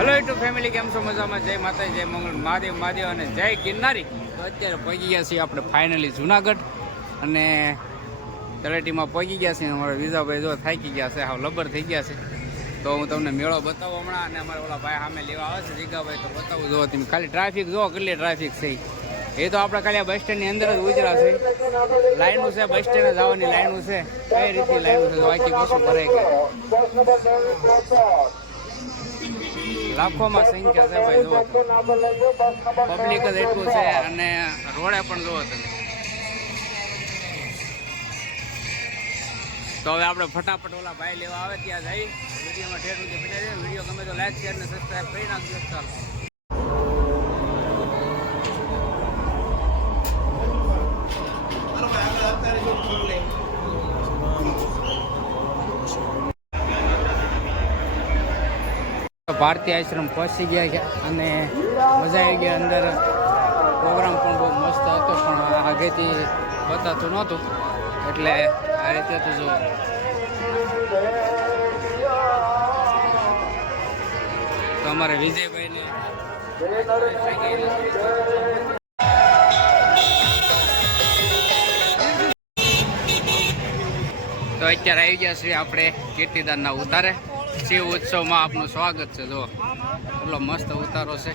Hello YouTube family, કેમ છો? મજામાં? જય માતાજી, જય મંગળ, મહાદેવ મહાદેવ અને જય ગિરનારી. તો અત્યારે પહોંચી ગયા છીએ આપણે ફાઇનલી જુનાગઢ અને તળેટીમાં પહોંચી ગયા છીએ. અમારા વિઝાભાઈ જો થાકી ગયા છે, હાવ લબર થઈ ગયા છે. તો હું તમને મેળો બતાવું હમણાં, અને અમારા ઓલા ભાઈ સામે લેવા આવે છે જીગાભાઈ, તો બતાવું જો તમે ખાલી ટ્રાફિક જો કેટલી ટ્રાફિક છે. એ તો આપણે ખાલી બસ સ્ટેન્ડની અંદર જ ઉજળા છે. લાઈનું છે, બસ સ્ટેન્ડ જવાની લાઈનું છે. કઈ રીતે લાઈનું છે બાકી કશું ભરાઈ ગયા, લાખોમાં સંખ્યા છે ભાઈ. જુઓ પબ્લિક જ એટલું છે અને રોડે પણ જુઓ તમે. તો હવે આપણે ફટાફટ ઓલા ભાઈ લેવા આવે ત્યાં જઈ વિડીયોમાં ઠેર સુધી બને છે. વિડીયો ગમે તો લાઈક શેર અને સબસ્ક્રાઈબ કરી નાખજો. ચાલો ભારતીય આશ્રમ પહોંચી ગયા છે અને મજા આવી ગઈ. અંદર પ્રોગ્રામ પણ બહુ મસ્ત હતો, પણ આગેથી બતાતું નહોતું એટલે આ રીતે હતું. જો તો અમારે વિજયભાઈને તો અત્યારે આવી ગયા છીએ આપણે કીર્તિદાનના ઉતારે. શિવ ઉત્સવમાં આપનું સ્વાગત છે. જો એટલો મસ્ત ઉતારો છે.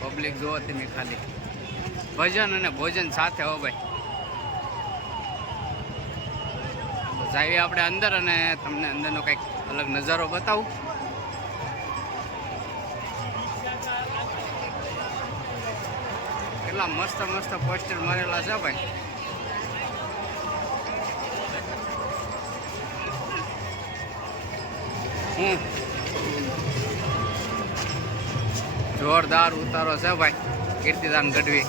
પબ્લિક જુઓ તમે ખાલી, ભજન અને ભોજન સાથે હો ભાઈ. જઈએ આપણે અંદર અને તમને અંદરનો કંઈક અલગ નજારો બતાવું. કેટલા મસ્ત મસ્ત પોસ્ટર મારેલા છે ભાઈ. જોરદાર ઉતારો છે ભાઈ કીર્તિદાન ગઢવી.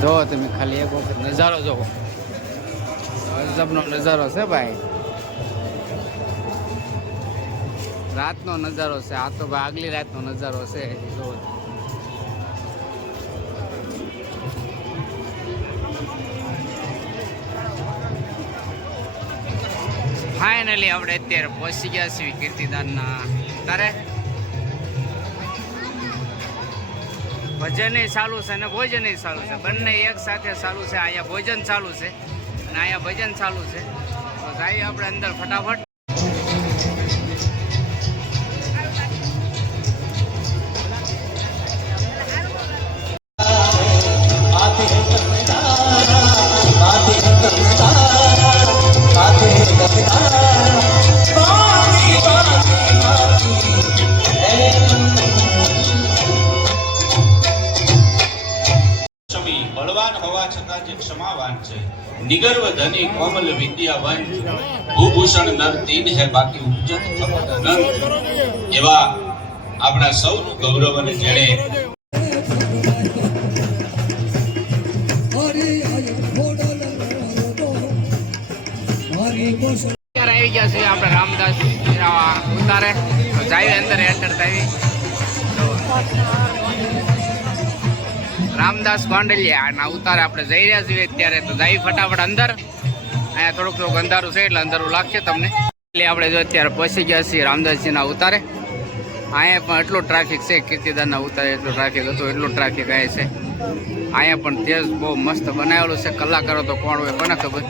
જોવો તમે ખાલી એક વખત નજારો જોવો, ગજબનો નજારો છે ભાઈ. રાતનો નજારો છે આ તો ભાઈ, આગલી રાતનો નજારો છે. જોવો ફાઇનલી આપણે અત્યારે પહોંચી ગયા છીએ કીર્તિદાનના તારે. ભજન ચાલુ છે અને ભોજન ચાલુ છે, બંને એક સાથે ચાલુ છે. અહીંયા ભોજન ચાલુ છે અને અહીંયા ભજન ચાલુ છે. તો જઈએ આપણે અંદર ફટાફટ. બળવાન હોવા છતાં જે ક્ષમાવાન છે, નિગર્વ ધની કોમલ વિદ્યાવાન, ભૂભૂષણ નર તીન હે બાકી ઉપજત ખપત અનંત. એવા આપણા સૌનું ગૌરવ અને જેણે આવી ગયા છીએ આપણે રામદાસ ઉતારે. જાય અંદર એન્ટર થઈ રામદાસ ગોંડલિયા ના ઉતારે આપણે જઈ રહ્યા છીએ અત્યારે. તો જઈ ફટાફટ અંદર. અહીંયા થોડુંક અંધારું છે એટલે અંધારું લાગશે તમને. એટલે આપણે જો અત્યારે પહોંચી ગયા છીએ રામદાસજીના ઉતારે. અહીંયા પણ એટલો ટ્રાફિક છે, કીર્તિદાનના ઉતારે એટલો ટ્રાફિક હતો, એટલો ટ્રાફિક આવે છે. અહીંયા પણ તેજ બહુ મસ્ત બનાવેલું છે. કલાકારો તો કોણ હોય કોને ખબર.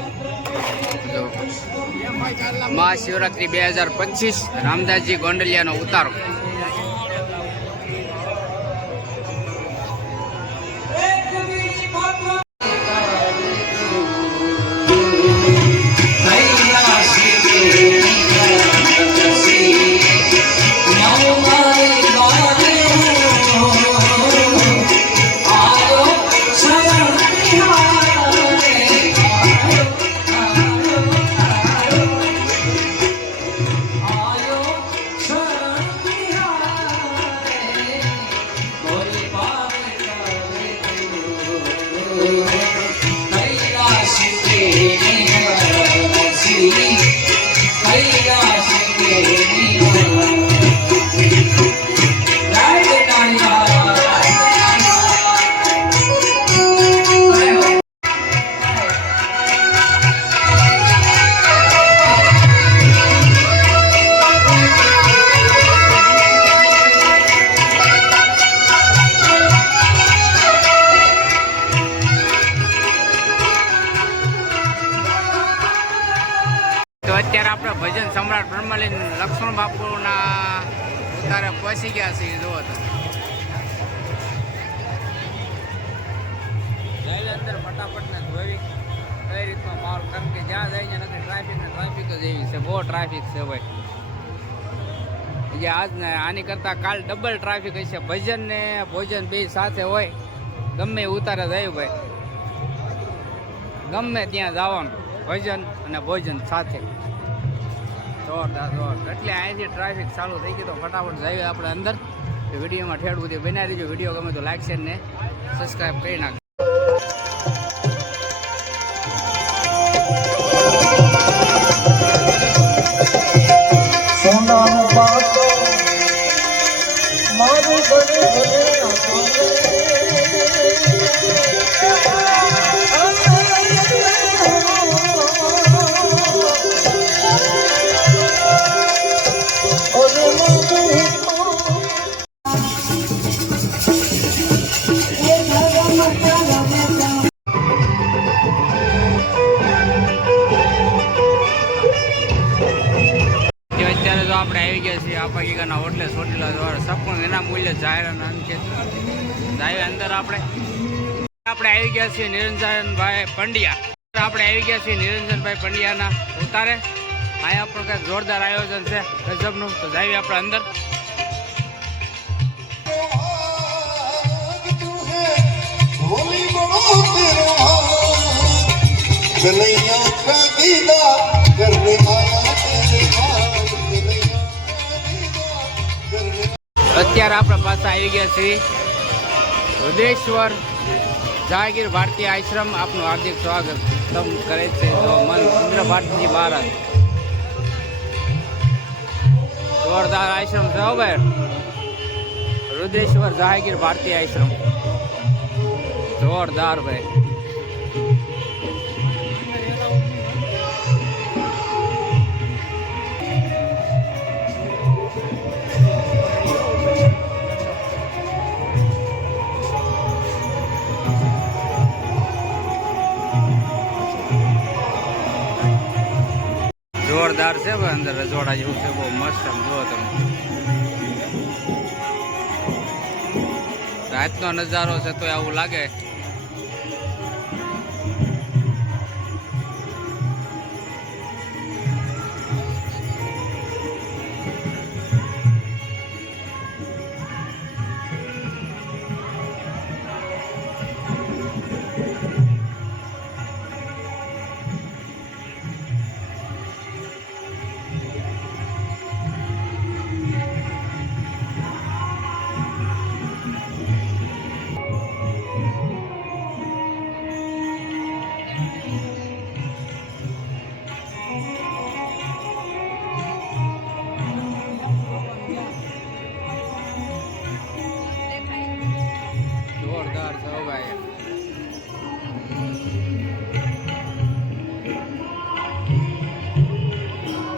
જો મહાશિવરાત્રી 2025 રામદાસજી ગોંડલિયાનો ઉતારો. તો અત્યારે આપણે ભજન સમ્રાટ બ્રહ્મલીન લક્ષ્મણ બાપુના ઉતારે પહોંચી ગયા છીએ. જુઓ તો જઈ અંદર ફટાફટ ને જોઈ કઈ રીતનો માહોલ, કારણ કે જ્યાં જઈને નથી ટ્રાફિક જ એવી છે, બહુ ટ્રાફિક છે ભાઈ. આજ ને આની કરતાં કાલ ડબલ ટ્રાફિક હશે. ભજન ને ભોજન બે સાથે હોય, ગમે ઉતારે જાય ભાઈ, ગમે ત્યાં જવાનું ભજન અને ભોજન સાથે. જોરદાર એટલે અહીંથી ટ્રાફિક ચાલુ થઈ ગયું. તો ફટાફટ જઈએ આપણે અંદર. વિડીયોમાં ઠેઠ સુધી બનાવી દેજો. વિડીયો ગમે તો લાઈક શેર ને સબસ્ક્રાઈબ કરી નાખજો. આપણે આવી ગયા છીએ આપાગીગાના હોટલે ચોટીલા દ્વારા સંપૂર્ણ એના મૂલ્ય જાહેર અંકે જાય અંદર. આપણે આવી ગયા છીએ નિરંજનભાઈ પંડ્યા. આપણે આવી ગયા છીએ નિરંજનભાઈ પંડ્યાના ઉતારે. અહીંયા પણ કંઈક જોરદાર આયોજન છે ગજબનું. તો જઈએ આપણે અંદર. અત્યારે આપણે પાછા આવી ગયા છીએ રુદ્રેશ્વર જહાંગીર ભારતીય આશ્રમ. આપનું હાર્દિક સ્વાગત કરે છે મન સુંદર ભારતીજી મહારાજ. જોરદાર આશ્રમ છે ભાઈ, રુદ્રેશ્વર જહાંગીર ભારતીય આશ્રમ. જોરદાર ભાઈ. જોરદાર છે ભાઈ, અંદર રજવાડા જેવું છે, બહુ મસ્ત. જુઓ તમે રાતનો નજારો છે તો આવું લાગે.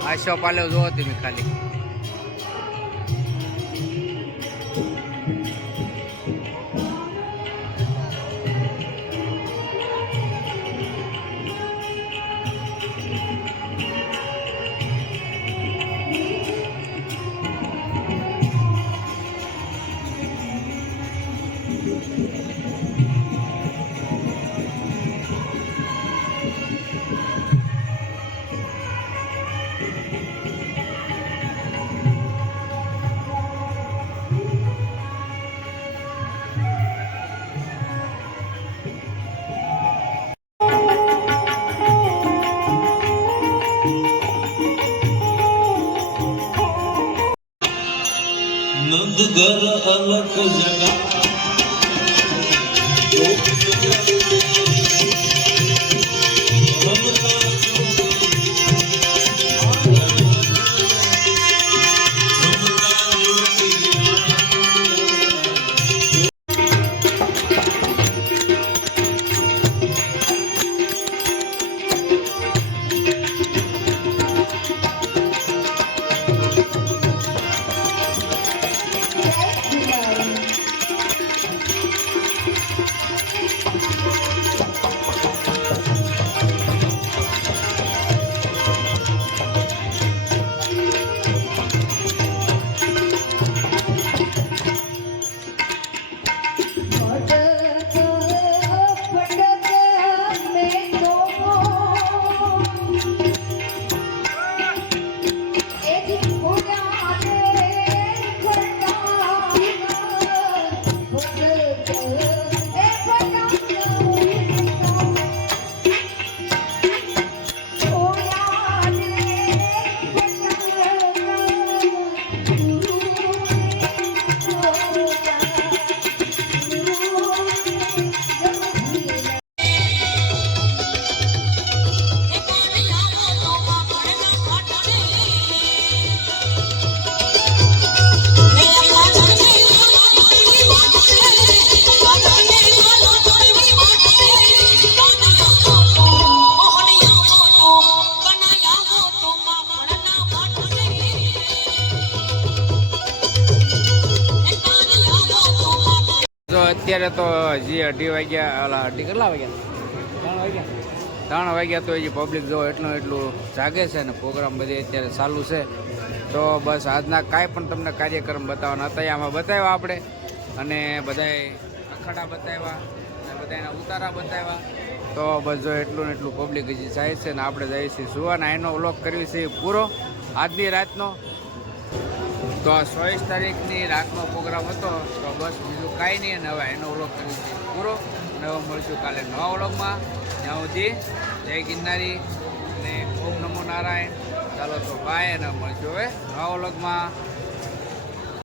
આશો પાલે જોવો તમે ખાલી. નંદ ઘર અલગ જગા અત્યારે તો હજી 2:30 વાગ્યા, ઓલા 2:30 કેટલા વાગ્યા? 3 વાગ્યા. 3 વાગ્યા તો હજી પબ્લિક જો એટલું જાગે છે ને પ્રોગ્રામ બધી અત્યારે ચાલુ છે. તો બસ આજના કાંઈ પણ તમને કાર્યક્રમ બતાવવાના હતા આમાં બતાવ્યા આપણે, અને બધાએ અખાડા બતાવ્યા અને બધાના ઉતારા બતાવ્યા. તો બસ જો એટલું ને એટલું પબ્લિક હજી જાય છે ને આપણે જઈએ છીએ સુવાના. એનો વ્લોગ કરવી છે પૂરો આજની રાતનો. તો 24 તારીખની રાતનો પ્રોગ્રામ હતો. તો બસ બીજું કાંઈ નહીં, અને હવે એનો વ્લોગ કરવી છે પૂરો. અને હવે મળશું કાલે નવા વ્લોગમાં. ત્યાં સુધી જય ગિરનારી અને ઓમ નમો નારાયણ. ચાલો તો બાય, અને મળશું હવે નવા વ્લોગમાં.